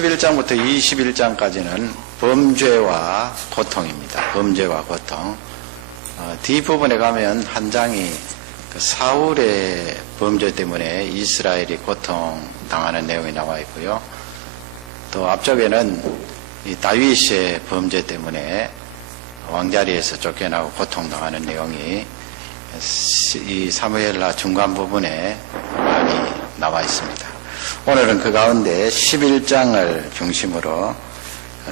11장부터 21장까지는 범죄와 고통입니다. 범죄와 고통. 뒷부분에 가면 한 장이 사울의 범죄 때문에 이스라엘이 고통당하는 내용이 나와 있고요. 또 앞쪽에는 이 다윗의 범죄 때문에 왕자리에서 쫓겨나고 고통당하는 내용이 이 사무엘하 중간 부분에 많이 나와 있습니다. 오늘은 그 가운데 11장을 중심으로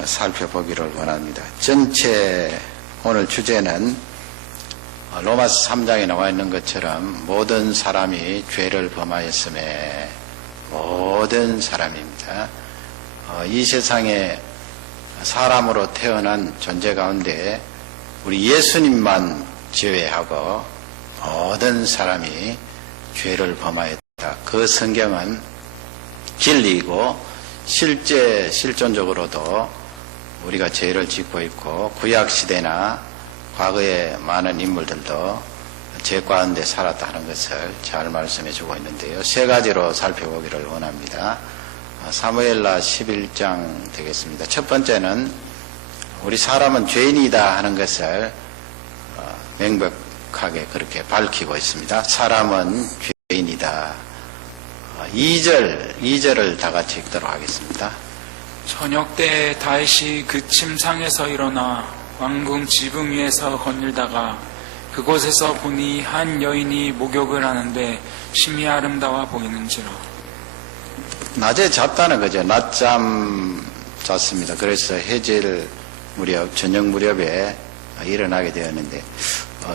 살펴보기를 원합니다. 전체 오늘 주제는 로마서 3장에 나와 있는 것처럼 모든 사람이 죄를 범하였음에 모든 사람입니다. 이 세상에 사람으로 태어난 존재 가운데 우리 예수님만 제외하고 모든 사람이 죄를 범하였다. 그 성경은 진리이고 실존적으로도 우리가 죄를 짓고 있고 구약시대나 과거의 많은 인물들도 죄 가운데 살았다 하는 것을 잘 말씀해 주고 있는데요. 세 가지로 살펴보기를 원합니다. 사무엘하 11장 되겠습니다. 첫 번째는 우리 사람은 죄인이다 하는 것을 명백하게 그렇게 밝히고 있습니다. 사람은 죄인이다. 2절을 다 같이 읽도록 하겠습니다. 저녁 때 다윗이 그 침상에서 일어나 왕궁 지붕 위에서 거닐다가 그곳에서 보니 한 여인이 목욕을 하는데 심히 아름다워 보이는지라. 낮에 잤다는 거죠. 낮잠 잤습니다. 그래서 해질 무렵, 저녁 무렵에 일어나게 되었는데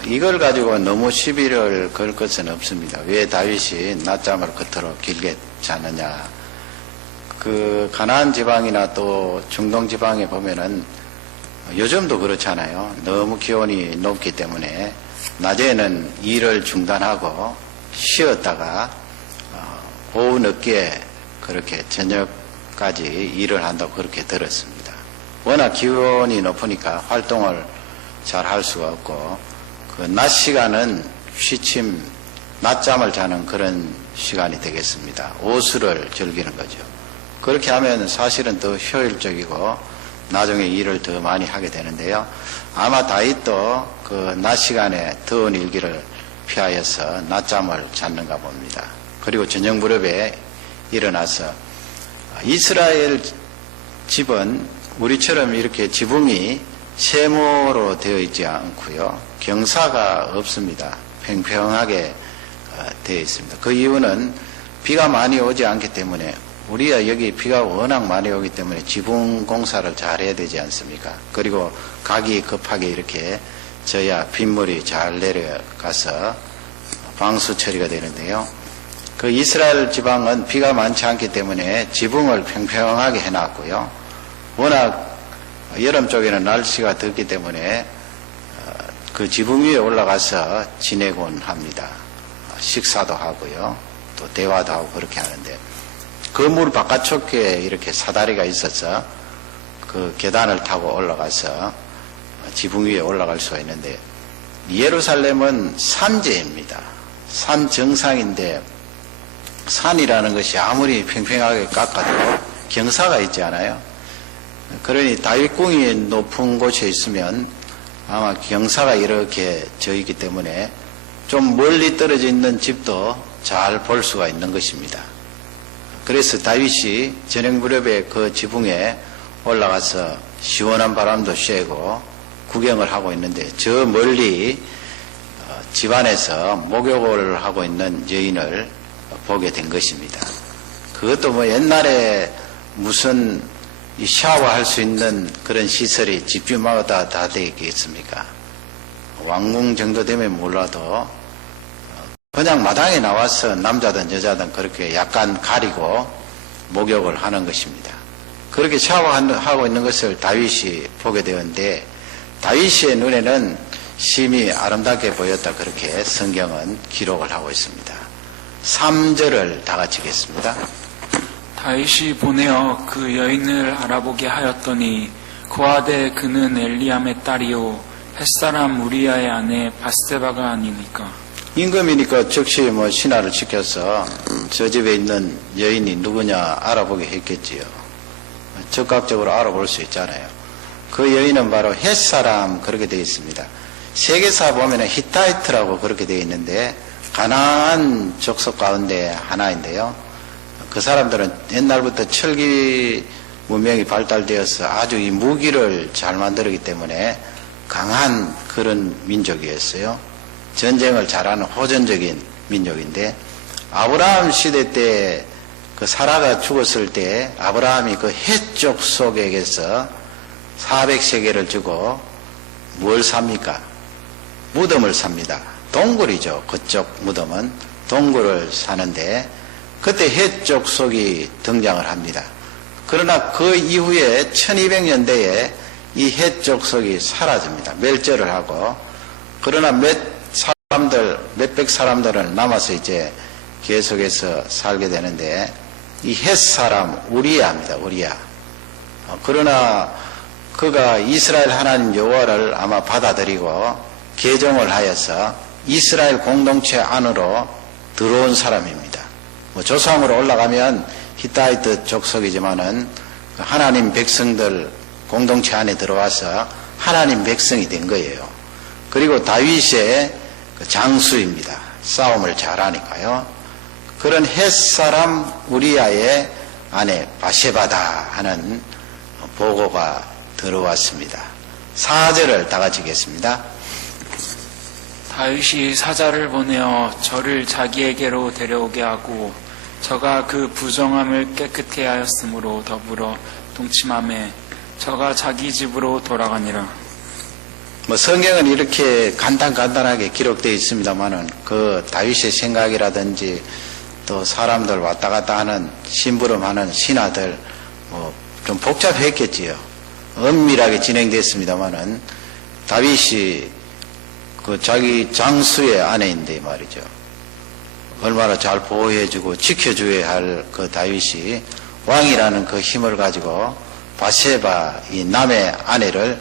이걸 가지고 너무 시비를 걸 것은 없습니다. 왜 다윗이 낮잠을 그토록 길게 자느냐. 그 가나안 지방이나 또 중동 지방에 보면은 요즘도 그렇잖아요. 너무 기온이 높기 때문에 낮에는 일을 중단하고 쉬었다가 오후 늦게 그렇게 저녁까지 일을 한다고 그렇게 들었습니다. 워낙 기온이 높으니까 활동을 잘 할 수가 없고 그 낮 시간은 취침, 낮잠을 자는 그런 시간이 되겠습니다. 오수를 즐기는 거죠. 그렇게 하면 사실은 더 효율적이고 나중에 일을 더 많이 하게 되는데요. 아마 다윗도 그 낮 시간에 더운 일기를 피하여서 낮잠을 잤는가 봅니다. 그리고 저녁 무렵에 일어나서 이스라엘 집은 우리처럼 이렇게 지붕이 세모로 되어 있지 않고요. 경사가 없습니다. 평평하게 되어 있습니다. 그 이유는 비가 많이 오지 않기 때문에 우리가 여기 비가 워낙 많이 오기 때문에 지붕 공사를 잘 해야 되지 않습니까? 그리고 각이 급하게 이렇게 져야 빗물이 잘 내려가서 방수 처리가 되는데요. 그 이스라엘 지방은 비가 많지 않기 때문에 지붕을 평평하게 해놨고요. 워낙 여름 쪽에는 날씨가 덥기 때문에 그 지붕 위에 올라가서 지내곤 합니다. 식사도 하고요. 또 대화도 하고 그렇게 하는데 건물 바깥쪽에 이렇게 사다리가 있어서 그 계단을 타고 올라가서 지붕 위에 올라갈 수가 있는데 예루살렘은 산지입니다. 산 정상인데 산이라는 것이 아무리 평평하게 깎아도 경사가 있지 않아요. 그러니 다윗궁이 높은 곳에 있으면 아마 경사가 이렇게 져 있기 때문에 좀 멀리 떨어져 있는 집도 잘 볼 수가 있는 것입니다. 그래서 다윗이 저녁 무렵에 그 지붕에 올라가서 시원한 바람도 쐬고 구경을 하고 있는데 저 멀리 집안에서 목욕을 하고 있는 여인을 보게 된 것입니다. 그것도 뭐 옛날에 무슨 샤워할 수 있는 그런 시설이 집집마다 다 되어 있겠습니까? 왕궁 정도 되면 몰라도 그냥 마당에 나와서 남자든 여자든 그렇게 약간 가리고 목욕을 하는 것입니다. 그렇게 샤워하고 있는 것을 다윗이 보게 되었는데 다윗의 눈에는 심히 아름답게 보였다. 그렇게 성경은 기록을 하고 있습니다. 3절을 다 같이 읽겠습니다. 다윗이 보내어 그 여인을 알아보게 하였더니 그와 대 그는 엘리암의 딸이요 햇사람 우리아의 아내 바스데바가 아니니까. 임금이니까 즉시 신하를 시켜서 저 집에 있는 여인이 누구냐 알아보게 했겠지요. 적극적으로 알아볼 수 있잖아요. 그 여인은 바로 헷사람 그렇게 되어 있습니다. 세계사 보면은 히타이트라고 그렇게 되어 있는데 가나안 족속 가운데 하나인데요. 그 사람들은 옛날부터 철기 문명이 발달되어서 아주 이 무기를 잘 만들었기 때문에 강한 그런 민족이었어요. 전쟁을 잘하는 호전적인 민족인데 아브라함 시대 때 그 사라가 죽었을 때 아브라함이 그 헷 족속에게서 400세겔을 주고 뭘 삽니까? 무덤을 삽니다. 동굴이죠. 그쪽 무덤은 동굴을 사는데 그때 헷 족속이 등장을 합니다. 그러나 그 이후에 1200년대에 이 헷 족속이 사라집니다. 멸절을 하고 그러나 몇백 사람들은 남아서 이제 계속해서 살게 되는데 이 헷 사람 우리야입니다. 우리야. 그러나 그가 이스라엘 하나님 여호와를 아마 받아들이고 개종을 하여서 이스라엘 공동체 안으로 들어온 사람입니다. 조상으로 올라가면 히타이트 족속이지만은 하나님 백성들 공동체 안에 들어와서 하나님 백성이 된 거예요. 그리고 다윗의 장수입니다. 싸움을 잘하니까요. 그런 헷사람 우리아의 아내 바세바다 하는 보고가 들어왔습니다. 4절을 다 같이 읽겠습니다. 다윗이 사자를 보내어 저를 자기에게로 데려오게 하고 저가 그 부정함을 깨끗해 하였으므로 더불어 동침함에 저가 자기 집으로 돌아가니라. 성경은 이렇게 간단하게 기록되어 있습니다만은 그 다윗의 생각이라든지 또 사람들 왔다 갔다 하는 심부름하는 신하들 좀 복잡했겠지요. 엄밀하게 진행됐습니다만은 다윗이 그 자기 장수의 아내인데 말이죠. 얼마나 잘 보호해주고 지켜줘야 할 그 다윗이 왕이라는 그 힘을 가지고 바세바 이 남의 아내를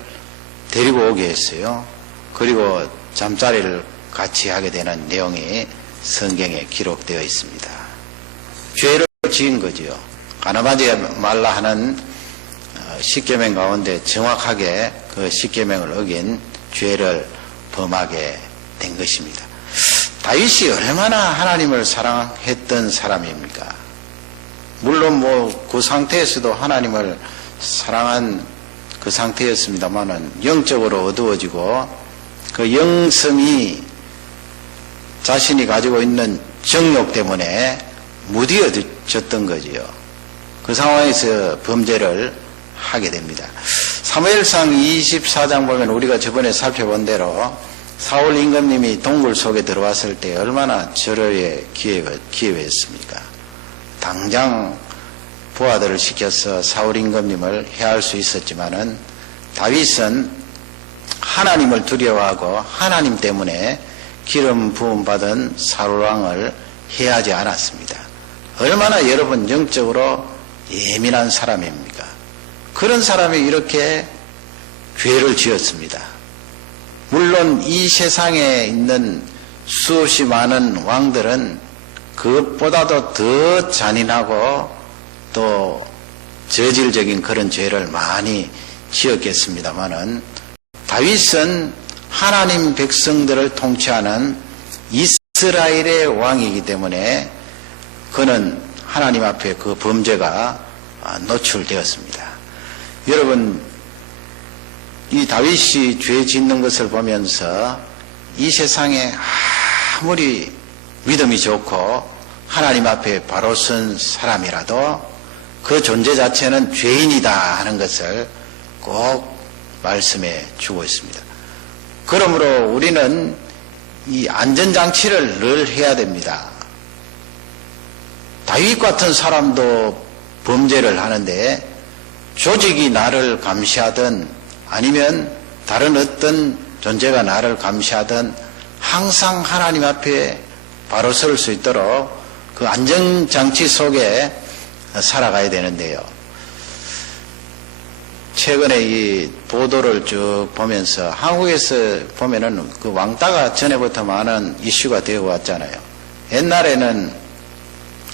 데리고 오게 했어요. 그리고 잠자리를 같이 하게 되는 내용이 성경에 기록되어 있습니다. 죄를 지은 거지요. 가나마지 말라 하는 십계명 가운데 정확하게 그 십계명을 어긴 죄를 범하게 된 것입니다. 다윗이 얼마나 하나님을 사랑했던 사람입니까? 물론 그 상태에서도 하나님을 사랑한 그 상태였습니다만은 영적으로 어두워지고 그 영성이 자신이 가지고 있는 정욕 때문에 무디어졌던 거지요. 그 상황에서 범죄를 하게 됩니다. 사무엘상 24장 보면 우리가 저번에 살펴본 대로 사울 임금님이 동굴 속에 들어왔을 때 얼마나 절호의 기회였습니까? 당장 부하들을 시켜서 사울 임금님을 해할 수 있었지만은 다윗은 하나님을 두려워하고 하나님 때문에 기름 부음 받은 사울 왕을 해하지 않았습니다. 얼마나 여러분 영적으로 예민한 사람입니까? 그런 사람이 이렇게 죄를 지었습니다. 물론 이 세상에 있는 수없이 많은 왕들은 그것보다도 더 잔인하고 또 저질적인 그런 죄를 많이 지었겠습니다마는 다윗은 하나님 백성들을 통치하는 이스라엘의 왕이기 때문에 그는 하나님 앞에 그 범죄가 노출되었습니다. 여러분, 이 다윗이 죄 짓는 것을 보면서 이 세상에 아무리 믿음이 좋고 하나님 앞에 바로 선 사람이라도 그 존재 자체는 죄인이다 하는 것을 꼭 말씀해 주고 있습니다. 그러므로 우리는 이 안전장치를 늘 해야 됩니다. 다윗 같은 사람도 범죄를 하는데 조직이 나를 감시하든 아니면 다른 어떤 존재가 나를 감시하든 항상 하나님 앞에 바로 설 수 있도록 그 안전장치 속에 살아가야 되는데요. 최근에 이 보도를 쭉 보면서 한국에서 보면은 그 왕따가 전에부터 많은 이슈가 되어 왔잖아요.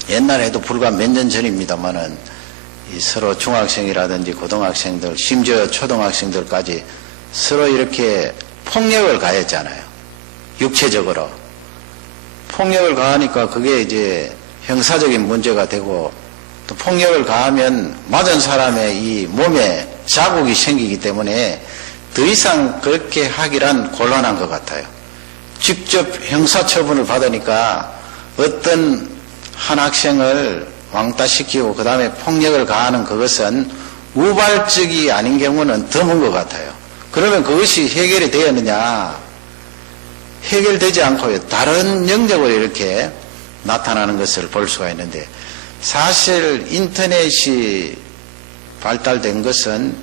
옛날에도 불과 몇 년 전입니다만은 이 서로 중학생이라든지 고등학생들, 심지어 초등학생들까지 서로 이렇게 폭력을 가했잖아요. 육체적으로. 폭력을 가하니까 그게 이제 형사적인 문제가 되고, 또 폭력을 가하면 맞은 사람의 이 몸에 자국이 생기기 때문에 더 이상 그렇게 하기란 곤란한 것 같아요. 직접 형사처분을 받으니까 어떤 한 학생을 왕따시키고 그 다음에 폭력을 가하는 그것은 우발적이 아닌 경우는 드문 것 같아요. 그러면 그것이 해결이 되었느냐? 해결되지 않고요. 다른 영역으로 이렇게 나타나는 것을 볼 수가 있는데, 사실 인터넷이 발달된 것은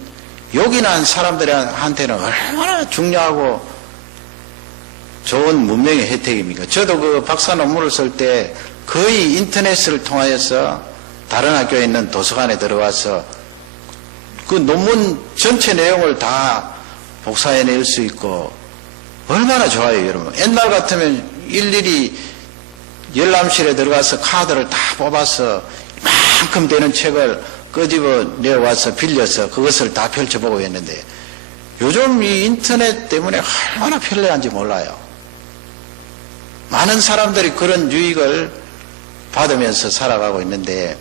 요긴한 사람들한테는 얼마나 중요하고 좋은 문명의 혜택입니까? 저도 그 박사 논문을 쓸 때 거의 인터넷을 통하여서 다른 학교에 있는 도서관에 들어가서 그 논문 전체 내용을 다 복사해낼 수 있고 얼마나 좋아요, 여러분. 옛날 같으면 일일이 열람실에 들어가서 카드를 다 뽑아서 이만큼 되는 책을 끄집어 내와서 빌려서 그것을 다 펼쳐보고 했는데, 요즘 이 인터넷 때문에 얼마나 편리한지 몰라요. 많은 사람들이 그런 유익을 받으면서 살아가고 있는데,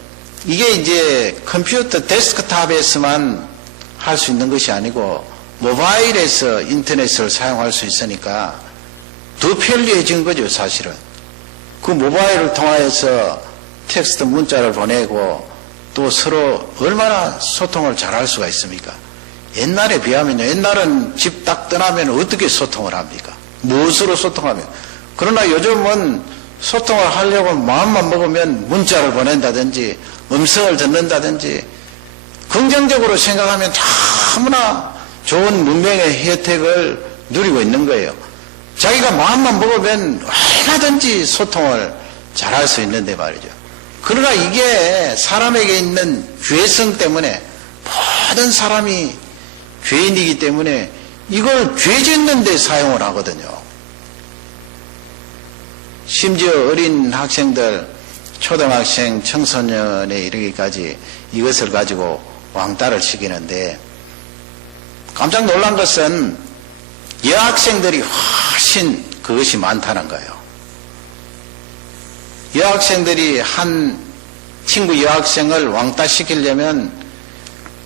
이게 이제 컴퓨터 데스크탑에서만 할 수 있는 것이 아니고 모바일에서 인터넷을 사용할 수 있으니까 더 편리해진 거죠, 사실은. 그 모바일을 통하여서 텍스트 문자를 보내고 또 서로 얼마나 소통을 잘할 수가 있습니까? 옛날에 비하면요. 옛날은 집 딱 떠나면 어떻게 소통을 합니까? 무엇으로 소통하면? 그러나 요즘은 소통을 하려고 마음만 먹으면 문자를 보낸다든지 음성을 듣는다든지 긍정적으로 생각하면 너무나 좋은 문명의 혜택을 누리고 있는 거예요. 자기가 마음만 먹으면 얼마든지 소통을 잘할 수 있는데 말이죠. 그러나 이게 사람에게 있는 죄성 때문에, 모든 사람이 죄인이기 때문에 이걸 죄 짓는 데 사용을 하거든요. 심지어 어린 학생들, 초등학생, 청소년에 이르기까지 이것을 가지고 왕따를 시키는데, 깜짝 놀란 것은 여학생들이 훨씬 그것이 많다는 거예요. 여학생들이 한 친구 여학생을 왕따시키려면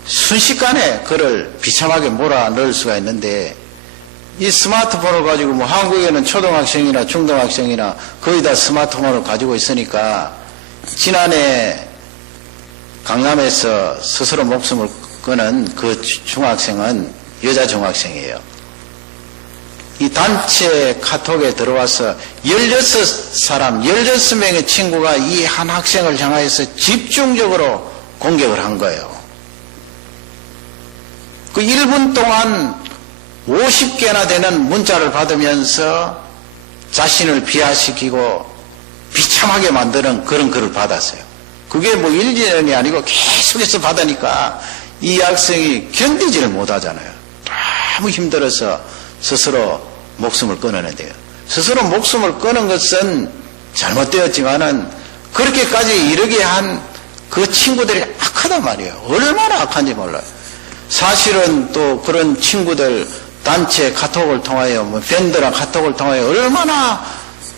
순식간에 그를 비참하게 몰아넣을 수가 있는데, 이 스마트폰을 가지고 뭐 한국에는 초등학생이나 중등학생이나 거의 다 스마트폰을 가지고 있으니까, 지난해 강남에서 스스로 목숨을 끊은 그 중학생은 여자 중학생이에요. 이 단체 카톡에 들어와서 16명의 친구가 이 한 학생을 향하여서 집중적으로 공격을 한 거예요. 그 1분 동안 50개나 되는 문자를 받으면서 자신을 비하시키고 비참하게 만드는 그런 글을 받았어요. 그게 뭐 1, 2년이 아니고 계속해서 받으니까 이 학생이 견디지를 못하잖아요. 너무 힘들어서 스스로 목숨을 끊었는데요. 스스로 목숨을 끊은 것은 잘못되었지만은 그렇게까지 이르게 한 그 친구들이 악하단 말이에요. 얼마나 악한지 몰라요. 사실은 또 그런 친구들 단체 카톡을 통하여, 뭐 밴드나 카톡을 통하여 얼마나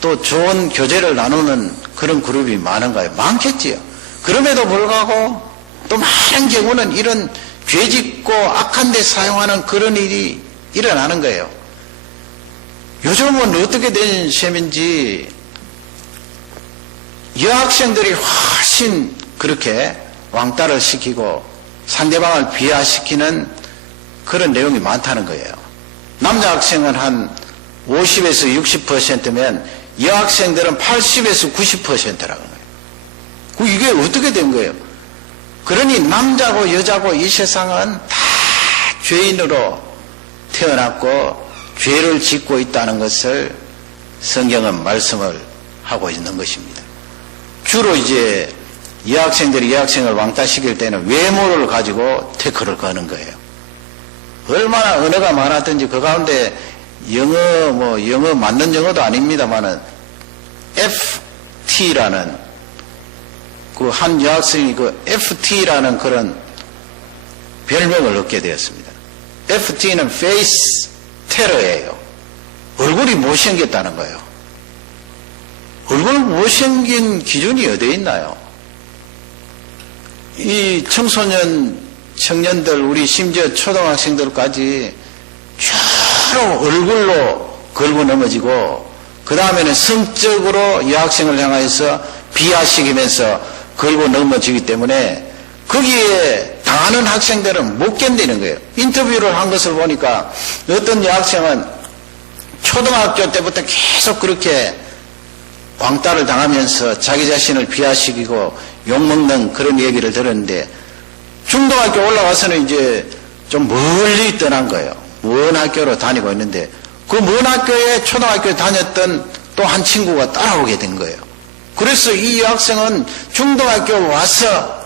또 좋은 교제를 나누는 그런 그룹이 많은가요? 많겠지요. 그럼에도 불구하고 또 많은 경우는 이런 죄짓고 악한 데 사용하는 그런 일이 일어나는 거예요. 요즘은 어떻게 된 셈인지 여학생들이 훨씬 그렇게 왕따를 시키고 상대방을 비하시키는 그런 내용이 많다는 거예요. 남자 학생은 한 50에서 60%면 여학생들은 80에서 90%라는 거예요. 이게 어떻게 된 거예요? 그러니 남자고 여자고 이 세상은 다 죄인으로 태어났고 죄를 짓고 있다는 것을 성경은 말씀을 하고 있는 것입니다. 주로 이제 여학생들이 여학생을 왕따시킬 때는 외모를 가지고 태클을 거는 거예요. 얼마나 언어가 많았든지 그 가운데 영어 맞는 영어도 아닙니다만은 FT라는 그 그 한 여학생이 그 FT라는 그런 별명을 얻게 되었습니다. FT는 페이스 테러예요. 얼굴이 못생겼다는 거예요. 얼굴 못생긴 기준이 어디에 있나요? 이 청년들, 우리 심지어 초등학생들까지 주로 얼굴로 걸고 넘어지고, 그 다음에는 성적으로 여학생을 향해서 비하시키면서 걸고 넘어지기 때문에 거기에 당하는 학생들은 못 견디는 거예요. 인터뷰를 한 것을 보니까 어떤 여학생은 초등학교 때부터 계속 그렇게 왕따를 당하면서 자기 자신을 비하시키고 욕먹는 그런 얘기를 들었는데, 중등학교 올라와서는 이제 좀 멀리 떠난 거예요. 먼 학교로 다니고 있는데, 그 먼 학교에 초등학교에 다녔던 또 한 친구가 따라오게 된 거예요. 그래서 이 여학생은 중등학교 와서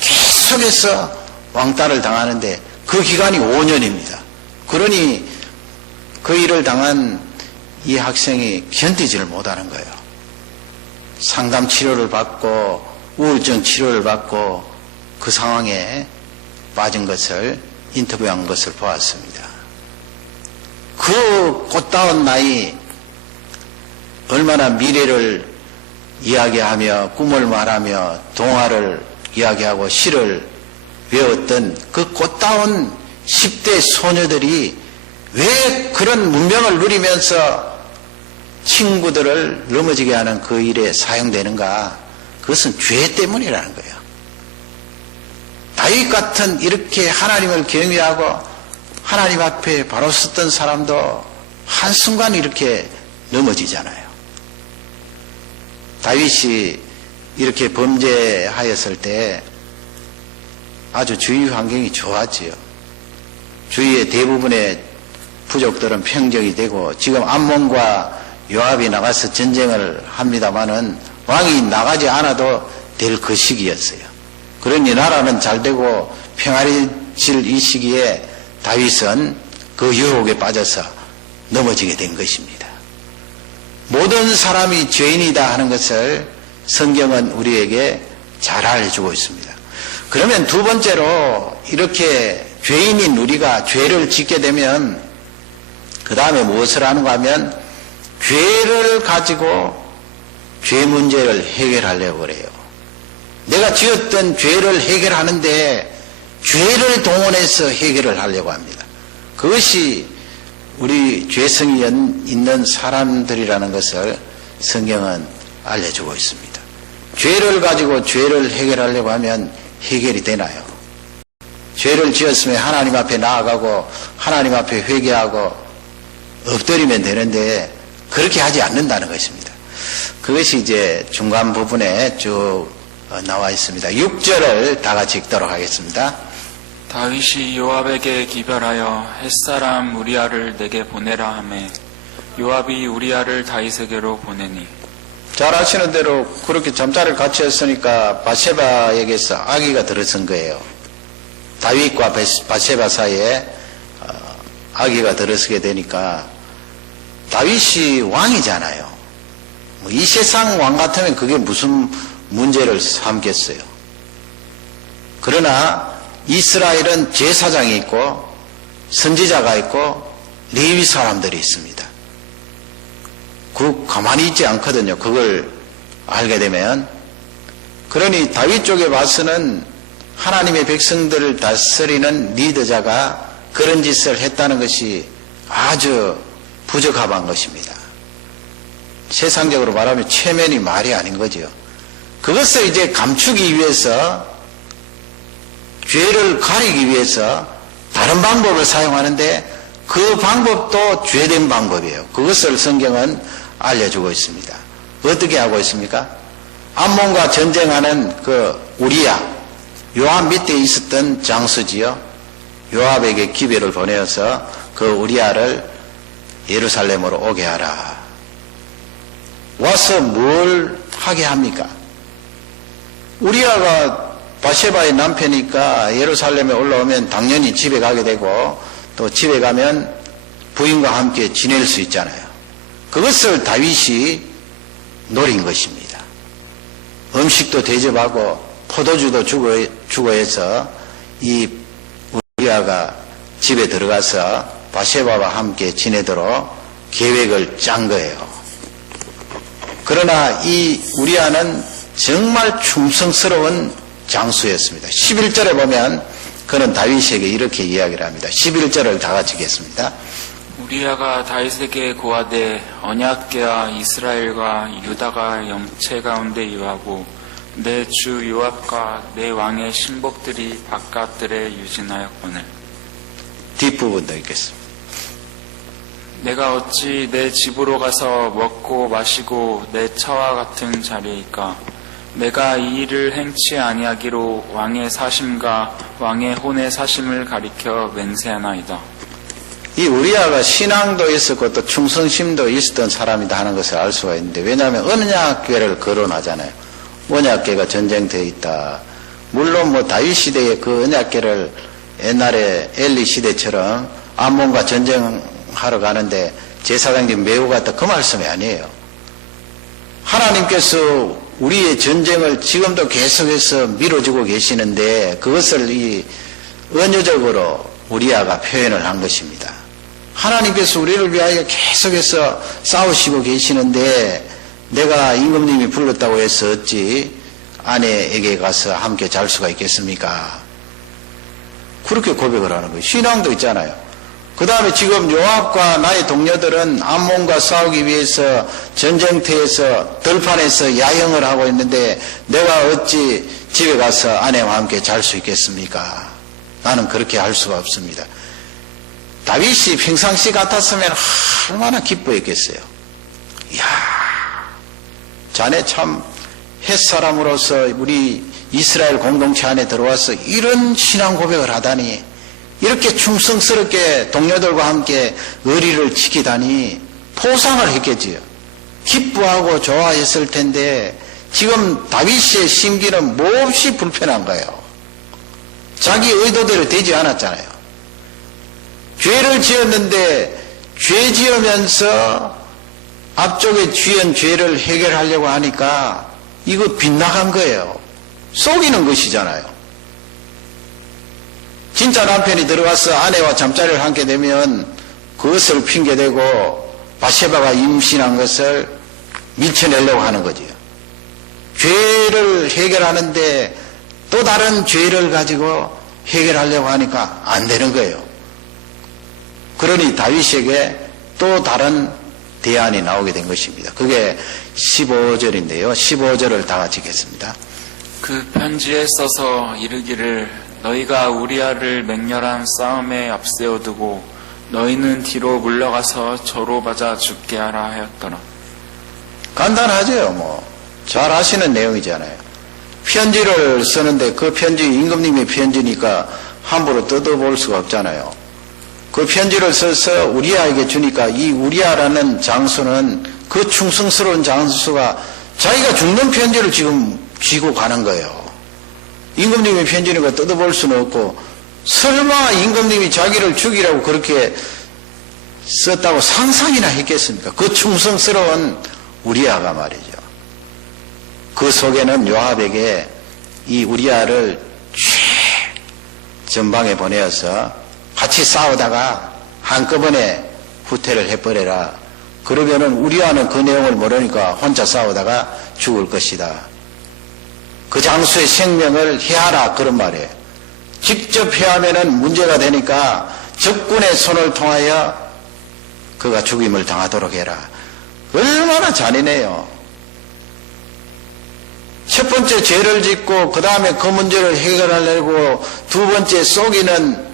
계속해서 왕따를 당하는데 그 기간이 5년입니다. 그러니 그 일을 당한 이 학생이 견디지를 못하는 거예요. 상담 치료를 받고 우울증 치료를 받고 그 상황에 빠진 것을 인터뷰한 것을 보았습니다. 그 꽃다운 나이, 얼마나 미래를 이야기하며 꿈을 말하며 동화를 이야기하고 시를 외웠던 그 꽃다운 10대 소녀들이 왜 그런 문명을 누리면서 친구들을 넘어지게 하는 그 일에 사용되는가? 그것은 죄 때문이라는 거예요. 다윗 같은 이렇게 하나님을 경외하고 하나님 앞에 바로 섰던 사람도 한순간 이렇게 넘어지잖아요. 다윗이 이렇게 범죄하였을 때 아주 주위 환경이 좋았지요. 주위의 대부분의 부족들은 평정이 되고, 지금 암몬과 요압이 나가서 전쟁을 합니다마는 왕이 나가지 않아도 될 그 시기였어요. 그러니 나라는 잘 되고 평화해질 이 시기에 다윗은 그 유혹에 빠져서 넘어지게 된 것입니다. 모든 사람이 죄인이다 하는 것을 성경은 우리에게 잘 알려주고 있습니다. 그러면 두 번째로 이렇게 죄인인 우리가 죄를 짓게 되면 그 다음에 무엇을 하는가 하면 죄를 가지고 죄 문제를 해결하려고 그래요. 내가 지었던 죄를 해결하는데 죄를 동원해서 해결을 하려고 합니다. 그것이 우리 죄성이 있는 사람들이라는 것을 성경은 알려주고 있습니다. 죄를 가지고 죄를 해결하려고 하면 해결이 되나요? 죄를 지었으면 하나님 앞에 나아가고 하나님 앞에 회개하고 엎드리면 되는데 그렇게 하지 않는다는 것입니다. 그것이 이제 중간 부분에 쭉 나와 있습니다. 6절을 다 같이 읽도록 하겠습니다. 다윗이 요압에게 기별하여 햇사람 우리아를 내게 보내라 하매 요압이 우리아를 다윗에게로 보내니. 잘 아시는 대로 그렇게 잠자리를 같이 했으니까 바세바에게서 아기가 들어선 거예요. 다윗과 바세바 사이에 아기가 들어서게 되니까 다윗이 왕이잖아요. 이 세상 왕 같으면 그게 무슨 문제를 삼겠어요. 그러나 이스라엘은 제사장이 있고 선지자가 있고 레위 사람들이 있습니다. 그 가만히 있지 않거든요. 그걸 알게 되면. 그러니 다윗 쪽에 봐서는 하나님의 백성들을 다스리는 리더자가 그런 짓을 했다는 것이 아주 부적합한 것입니다. 세상적으로 말하면 체면이 말이 아닌 거죠. 그것을 이제 감추기 위해서, 죄를 가리기 위해서 다른 방법을 사용하는데 그 방법도 죄된 방법이에요. 그것을 성경은 알려주고 있습니다. 어떻게 하고 있습니까? 암몬과 전쟁하는 그 우리야, 요압 밑에 있었던 장수지요. 요압에게 기별을 보내어서 그 우리야를 예루살렘으로 오게 하라. 와서 뭘 하게 합니까? 우리야가 바세바의 남편이니까 예루살렘에 올라오면 당연히 집에 가게 되고 또 집에 가면 부인과 함께 지낼 수 있잖아요. 그것을 다윗이 노린 것입니다. 음식도 대접하고 포도주도 주고 해서 이 우리아가 집에 들어가서 바세바와 함께 지내도록 계획을 짠 거예요. 그러나 이 우리아는 정말 충성스러운 장수였습니다. 11절에 보면 그는 다윗에게 이렇게 이야기를 합니다. 11절을 다 같이 읽겠습니다. 우리아가 다윗에게 고하되 언약궤와 이스라엘과 유다가 영체 가운데 이하고 내 주 요압과 내 왕의 신복들이 바깥들에 유진하였거늘. 뒷부분도 읽겠습니다. 내가 어찌 내 집으로 가서 먹고 마시고 내 차와 같은 자리이까. 내가 이 일을 행치 아니하기로 왕의 사심과 왕의 혼의 사심을 가리켜 맹세하나이다. 이 우리아가 신앙도 있었고 또 충성심도 있었던 사람이다 하는 것을 알 수가 있는데, 왜냐하면 언약궤를 거론하잖아요. 언약궤가 전쟁되어 있다. 물론 뭐 다윗 시대에 그 언약궤를 옛날에 엘리 시대처럼 암몬과 전쟁하러 가는데 제사장들이 메고 갔다, 그 말씀이 아니에요. 하나님께서 우리의 전쟁을 지금도 계속해서 밀어주고 계시는데 그것을 이 은유적으로 우리아가 표현을 한 것입니다. 하나님께서 우리를 위하여 계속해서 싸우시고 계시는데 내가 임금님이 불렀다고 해서 어찌 아내에게 가서 함께 잘 수가 있겠습니까? 그렇게 고백을 하는 거예요. 신앙도 있잖아요. 그 다음에 지금 요압과 나의 동료들은 암몬과 싸우기 위해서 전쟁터에서 들판에서 야영을 하고 있는데 내가 어찌 집에 가서 아내와 함께 잘 수 있겠습니까? 나는 그렇게 할 수가 없습니다. 다윗이 평상시 같았으면 얼마나 기뻐했겠어요. 이야, 자네 참 햇사람으로서 우리 이스라엘 공동체 안에 들어와서 이런 신앙 고백을 하다니, 이렇게 충성스럽게 동료들과 함께 의리를 지키다니 포상을 했겠지요. 기뻐하고 좋아했을 텐데 지금 다윗의 심기는 몹시 불편한 거예요. 자기 의도대로 되지 않았잖아요. 죄를 지었는데 죄 지으면서 앞쪽에 지은 죄를 해결하려고 하니까 이거 빗나간 거예요. 속이는 것이잖아요. 진짜 남편이 들어가서 아내와 잠자리를 하게 되면 그것을 핑계대고 바세바가 임신한 것을 밀쳐내려고 하는 거지요. 죄를 해결하는데 또 다른 죄를 가지고 해결하려고 하니까 안 되는 거예요. 그러니 다윗에게 또 다른 대안이 나오게 된 것입니다. 그게 15절인데요. 15절을 다 같이 읽겠습니다. 그 편지에 써서 이르기를 너희가 우리아를 맹렬한 싸움에 앞세워두고 너희는 뒤로 물러가서 저로 맞아 죽게 하라 하였더라. 간단하죠. 뭐 잘 아시는 내용이잖아요. 편지를 쓰는데 그 편지 임금님의 편지니까 함부로 뜯어볼 수가 없잖아요. 그 편지를 써서 우리아에게 주니까 이 우리아라는 장수는, 그 충성스러운 장수가 자기가 죽는 편지를 지금 쥐고 가는 거예요. 임금님의 편지니까 뜯어볼 수는 없고, 설마 임금님이 자기를 죽이라고 그렇게 썼다고 상상이나 했겠습니까? 그 충성스러운 우리아가 말이죠. 그 속에는 요압에게 이 우리아를 전방에 보내어서 같이 싸우다가 한꺼번에 후퇴를 해버려라. 그러면은 우리아는 그 내용을 모르니까 혼자 싸우다가 죽을 것이다. 그 장수의 생명을 해하라, 그런 말이에요. 직접 해하면은 문제가 되니까 적군의 손을 통하여 그가 죽임을 당하도록 해라. 얼마나 잔인해요. 첫 번째 죄를 짓고 그 다음에 그 문제를 해결하려고 두 번째 속이는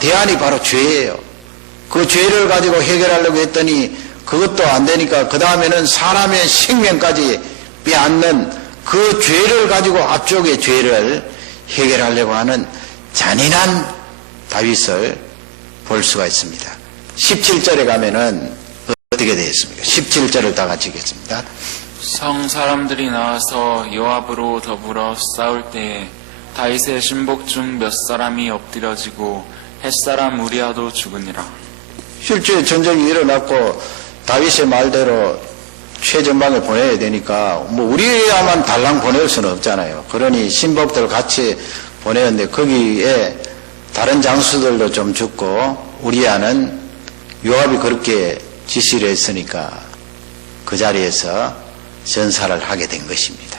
대안이 바로 죄예요. 그 죄를 가지고 해결하려고 했더니 그것도 안 되니까 그 다음에는 사람의 생명까지 빼앗는 그 죄를 가지고 앞쪽의 죄를 해결하려고 하는 잔인한 다윗을 볼 수가 있습니다. 17절에 가면은 어떻게 되어 있습니까? 17절을 다 같이 읽겠습니다. 성 사람들이 나와서 요압으로 더불어 싸울 때에 다윗의 신복 중 몇 사람이 엎드려지고 햇사람 우리아도 죽으니라. 실제 전쟁이 일어났고 다윗의 말대로 최전방에 보내야 되니까 뭐 우리야만 달랑 보낼 수는 없잖아요. 그러니 신복들 같이 보내는데 거기에 다른 장수들도 좀 죽고 우리야는 요압이 그렇게 지시를 했으니까 그 자리에서 전사를 하게 된 것입니다.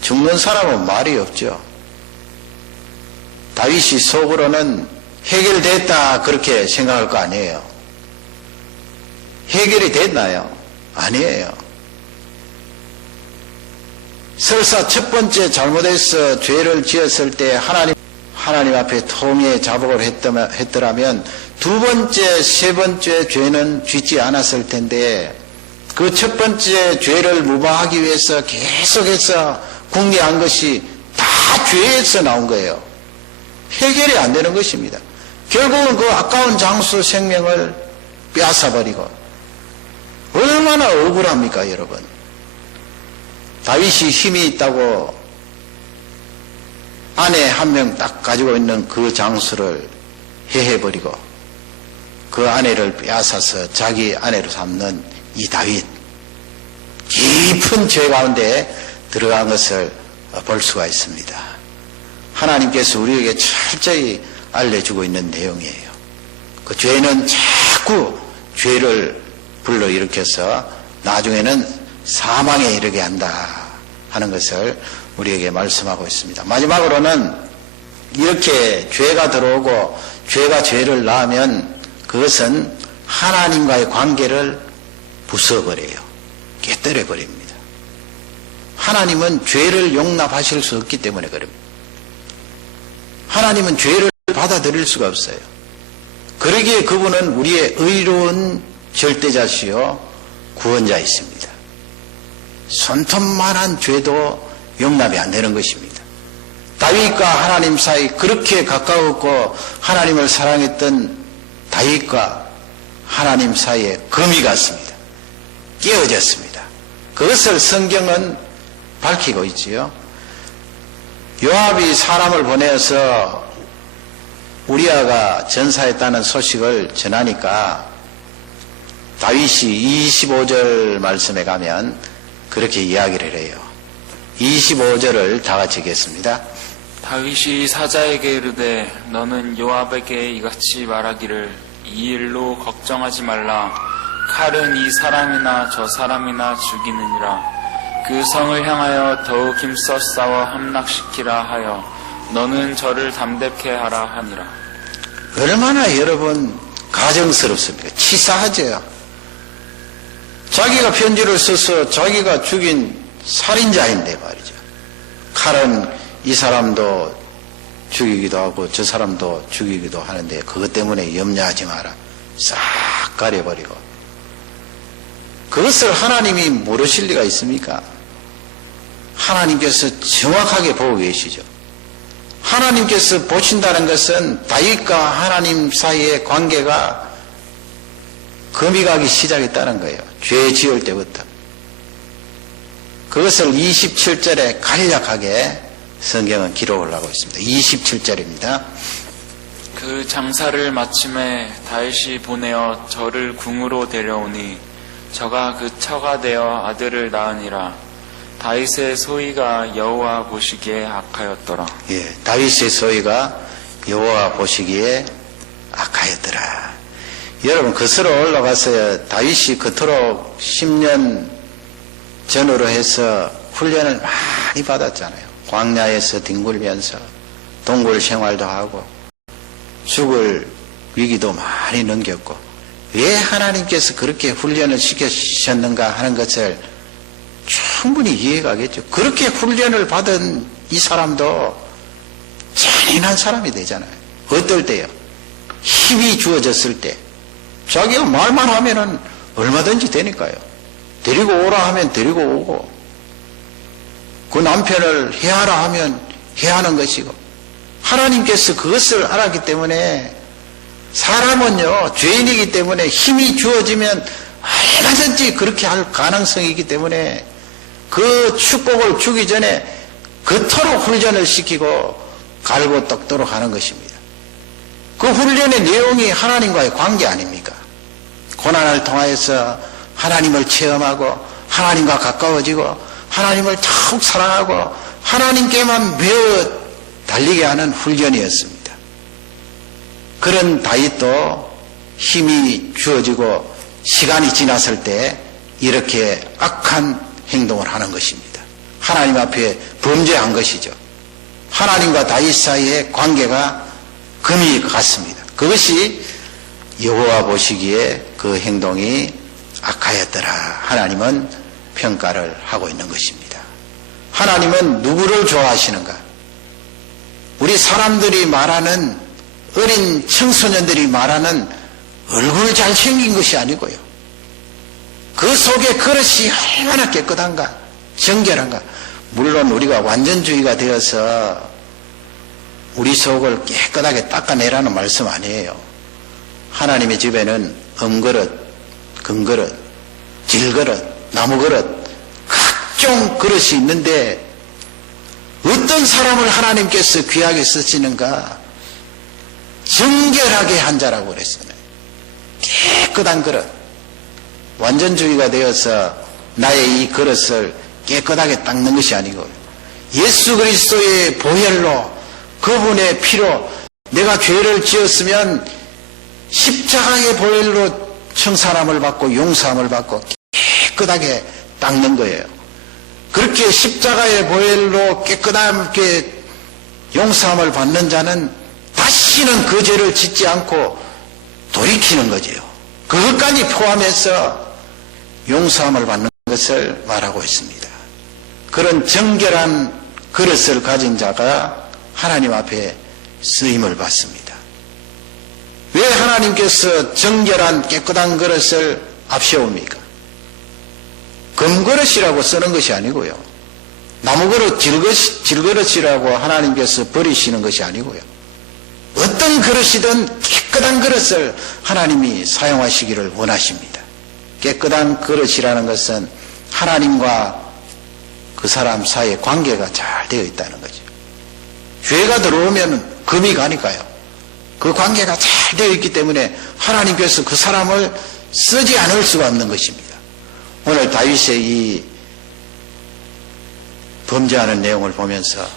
죽는 사람은 말이 없죠. 다윗이 속으로는 해결됐다 그렇게 생각할 거 아니에요. 해결이 됐나요? 아니에요. 설사 첫 번째 잘못해서 죄를 지었을 때 하나님 앞에 통해 자복을 했더라면 두 번째, 세 번째 죄는 짓지 않았을 텐데 그 첫 번째 죄를 무마하기 위해서 계속해서 궁리한 것이 다 죄에서 나온 거예요. 해결이 안 되는 것입니다. 결국은 그 아까운 장수 생명을 빼앗아버리고 얼마나 억울합니까, 여러분? 다윗이 힘이 있다고 아내 한 명 딱 가지고 있는 그 장수를 해해버리고 그 아내를 빼앗아서 자기 아내로 삼는 이 다윗, 깊은 죄 가운데 들어간 것을 볼 수가 있습니다. 하나님께서 우리에게 철저히 알려주고 있는 내용이에요. 그 죄는 자꾸 죄를 불러일으켜서 나중에는 사망에 이르게 한다 하는 것을 우리에게 말씀하고 있습니다. 마지막으로는 이렇게 죄가 들어오고 죄가 죄를 낳으면 그것은 하나님과의 관계를 부숴버려요. 깨뜨려버립니다. 하나님은 죄를 용납하실 수 없기 때문에 그럽니다. 하나님은 죄를 받아들일 수가 없어요. 그러기에 그분은 우리의 의로운 절대자시요 구원자이십니다. 손톱만한 죄도 용납이 안 되는 것입니다. 다윗과 하나님 사이 그렇게 가까웠고 하나님을 사랑했던 다윗과 하나님 사이에 금이 갔습니다. 깨어졌습니다. 그것을 성경은 밝히고 있지요. 요압이 사람을 보내어서 우리아가 전사했다는 소식을 전하니까 다윗이 25절 말씀에 가면 그렇게 이야기를 해요. 25절을 다 같이 읽겠습니다. 다윗이 사자에게 이르되 너는 요압에게 이같이 말하기를 이 일로 걱정하지 말라. 칼은 이 사람이나 저 사람이나 죽이느니라. 그 성을 향하여 더욱 힘써 싸워 함락시키라 하여 너는 저를 담대케 하라 하니라. 얼마나 여러분 가정스럽습니까? 치사하죠. 자기가 편지를 써서 자기가 죽인 살인자인데 말이죠. 칼은 이 사람도 죽이기도 하고 저 사람도 죽이기도 하는데 그것 때문에 염려하지 마라. 싹 가려버리고. 그것을 하나님이 모르실 리가 있습니까? 하나님께서 정확하게 보고 계시죠. 하나님께서 보신다는 것은 다윗과 하나님 사이의 관계가 금이 가기 시작했다는 거예요. 죄 지을 때부터. 그것을 27절에 간략하게 성경은 기록을 하고 있습니다. 27절입니다. 그 장사를 마침에 다윗이 보내어 저를 궁으로 데려오니 저가 그 처가 되어 아들을 낳으니라. 다윗의 소위가 여호와 보시기에 악하였더라. 예, 다윗의 소위가 여호와 보시기에 악하였더라. 여러분 그스로 올라가서 다윗이 그토록 10년 전으로 해서 훈련을 많이 받았잖아요. 광야에서 뒹굴면서 동굴 생활도 하고 죽을 위기도 많이 넘겼고 왜 하나님께서 그렇게 훈련을 시키셨는가 하는 것을 충분히 이해가겠죠. 그렇게 훈련을 받은 이 사람도 잔인한 사람이 되잖아요. 어떨 때요? 힘이 주어졌을 때 자기가 말만 하면은 얼마든지 되니까요. 데리고 오라 하면 데리고 오고 그 남편을 해하라 하면 해하는 것이고 하나님께서 그것을 알았기 때문에 사람은요 죄인이기 때문에 힘이 주어지면 얼마든지 그렇게 할 가능성이 있기 때문에 그 축복을 주기 전에 그토록 훈련을 시키고 갈고 닦도록 하는 것입니다. 그 훈련의 내용이 하나님과의 관계 아닙니까? 고난을 통하여서 하나님을 체험하고 하나님과 가까워지고 하나님을 더욱 사랑하고 하나님께만 매어 달리게 하는 훈련이었습니다. 그런 다윗도 힘이 주어지고 시간이 지났을 때 이렇게 악한 행동을 하는 것입니다. 하나님 앞에 범죄한 것이죠. 하나님과 다윗 사이의 관계가 금이 갔습니다. 그것이 여호와 보시기에 그 행동이 악하였더라. 하나님은 평가를 하고 있는 것입니다. 하나님은 누구를 좋아하시는가? 우리 사람들이 말하는 어린 청소년들이 말하는 얼굴 잘생긴 것이 아니고요. 그 속에 그릇이 얼마나 깨끗한가, 정결한가. 물론 우리가 완전주의가 되어서 우리 속을 깨끗하게 닦아내라는 말씀 아니에요. 하나님의 집에는 음그릇, 금그릇, 질그릇, 나무그릇, 각종 그릇이 있는데 어떤 사람을 하나님께서 귀하게 쓰시는가? 정결하게 한 자라고 그랬어요. 깨끗한 그릇. 완전주의가 되어서 나의 이 그릇을 깨끗하게 닦는 것이 아니고 예수 그리스도의 보혈로 그분의 피로 내가 죄를 지었으면 십자가의 보혈로 청산함을 받고 용서함을 받고 깨끗하게 닦는 거예요. 그렇게 십자가의 보혈로 깨끗하게 용서함을 받는 자는 다시는 그 죄를 짓지 않고 돌이키는 거지요. 그것까지 포함해서 용서함을 받는 것을 말하고 있습니다. 그런 정결한 그릇을 가진 자가 하나님 앞에 쓰임을 받습니다. 왜 하나님께서 정결한 깨끗한 그릇을 앞세웁니까? 금그릇이라고 쓰는 것이 아니고요. 나무그릇, 질그릇이라고 하나님께서 버리시는 것이 아니고요. 어떤 그릇이든 깨끗한 그릇을 하나님이 사용하시기를 원하십니다. 깨끗한 그릇이라는 것은 하나님과 그 사람 사이의 관계가 잘 되어 있다는 거죠. 죄가 들어오면 금이 가니까요. 그 관계가 잘 되어 있기 때문에 하나님께서 그 사람을 쓰지 않을 수가 없는 것입니다. 오늘 다윗의 이 범죄하는 내용을 보면서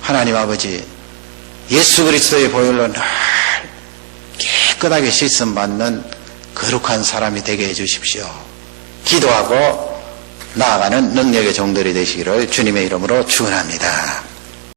하나님 아버지 예수 그리스도의 보혈로 늘 깨끗하게 씻음 받는 거룩한 사람이 되게 해주십시오. 기도하고 나아가는 능력의 종들이 되시기를 주님의 이름으로 축원합니다.